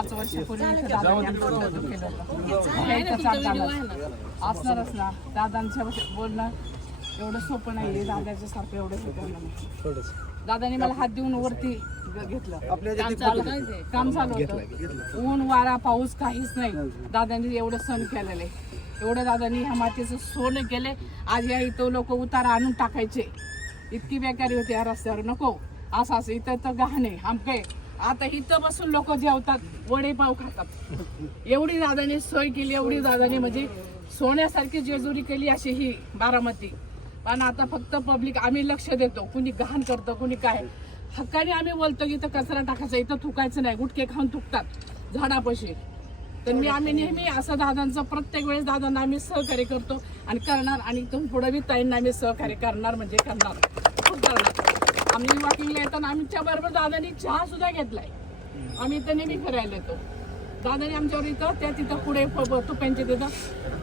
5 वर्षापूर्वी इथं दादांनी आमचं कौतुक केलं होतं. असणारच ना, दादांच्या बोलणं एवढं सोपं नाही, दादाच्या सारखं एवढं सोपं नाही. दादांनी मला हात देऊन वरती घेतलं, काम चालू होतं, ऊन वारा पाऊस काहीच नाही, दादांनी एवढं सण केलेलं आहे. एवढं दादांनी ह्या मातीचं सोनं केले. आज या इथं लोक उतारा आणून टाकायचे, इतकी बेकारी होती या रस्त्यावर. नको असं इथं तर गहाण आहे आमके. आता इथं बसून लोक जेवतात, वडेपाव खातात. एवढी दादांनी सोय केली, एवढी दादांनी म्हणजे सोन्यासारखी जेजुरी केली अशी ही बारामती. पण आता फक्त पब्लिक आम्ही लक्ष देतो, कुणी गहाण करतं कुणी काय. हक्काने आम्ही बोलतो की इथं कचरा टाकायचा, इथं थुकायचं नाही. गुटके खाऊन थुकतात झाडापाशी. तर आम्ही नेहमी असं दादांचं प्रत्येक वेळेस दादांना आम्ही सहकार्य करतो आणि करणार. आणि इथून पुढे बी ताईंना आम्ही सहकार्य करणार, म्हणजे करणार, खूप करणार. आम्ही वॉकिंगला येताना आमच्या बरोबर दादांनी चहा सुद्धा घेतलाय. आम्ही इथं नेहमी फिरायला येतो, दादांनी आमच्यावर इथं त्या तिथं पुढे तुप्यांचे तिथं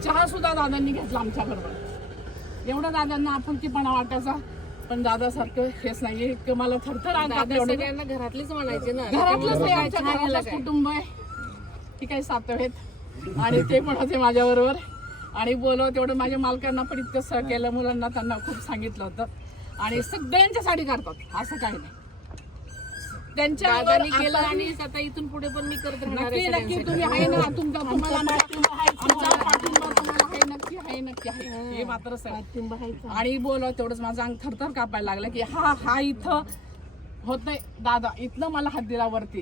चहा सुद्धा दादांनी घेतला आमच्या बरोबर. एवढं दादांना आपुलकीपणा वाटायचा. पण दादासारखं हेच नाही की मला थरथर घरातलेच म्हणायचे ना, घरातलंच नाही, आमच्या घरातलं कुटुंब आहे. ती काही सातव आहेत आणि ते पण होते माझ्या बरोबर. आणि बोलव तेवढं माझ्या मालकांना पण इतकं सह केलं, मुलांना त्यांना खूप सांगितलं होतं. आणि सगळ्यांच्यासाठी करतात, असं काही नाही. त्यांच्या केलं आणि आता इथून पुढे पण मी करत राहणार. नक्की तुम्ही आहे ना, तुम्हाला पाठिंबा तुम्हाला आहे, नक्की आहे, नक्की आहे, हे मात्र पाठिंबा आहे. आणि बोलव तेवढंच माझं अंग थरथर कापायला लागलं की हा इथं होत नाही. दादा इथनं मला हात दिला वरती,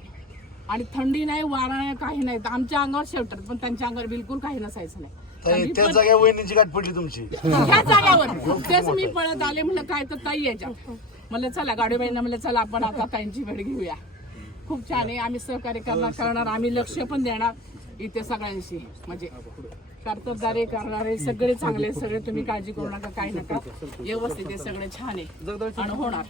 आणि थंडी नाही, वारा नाही, काही नाही. आमच्या अंगावर शेवटर, पण त्यांच्या अंगावर बिलकुल काही नसायचं नाही. त्या जाग्यावर वहिनीची गाठ पडली तुमची, ह्या जाग्यावर तेच मी पळत आले. म्हणलं काय तर ताई यायच्या, म्हणलं चला गाडी बाईंना, म्हणलं चला आपण आता ताईंची भेट घेऊया. खूप छान आहे, आम्ही सहकार्य करणार, आम्ही लक्ष पण देणार इथे सगळ्यांशी. म्हणजे कर्तबदारी करणारे सगळे चांगले, सगळे तुम्ही काळजी करू नका, काही नका, व्यवस्थित आहे, सगळे छान आहे आणि होणार.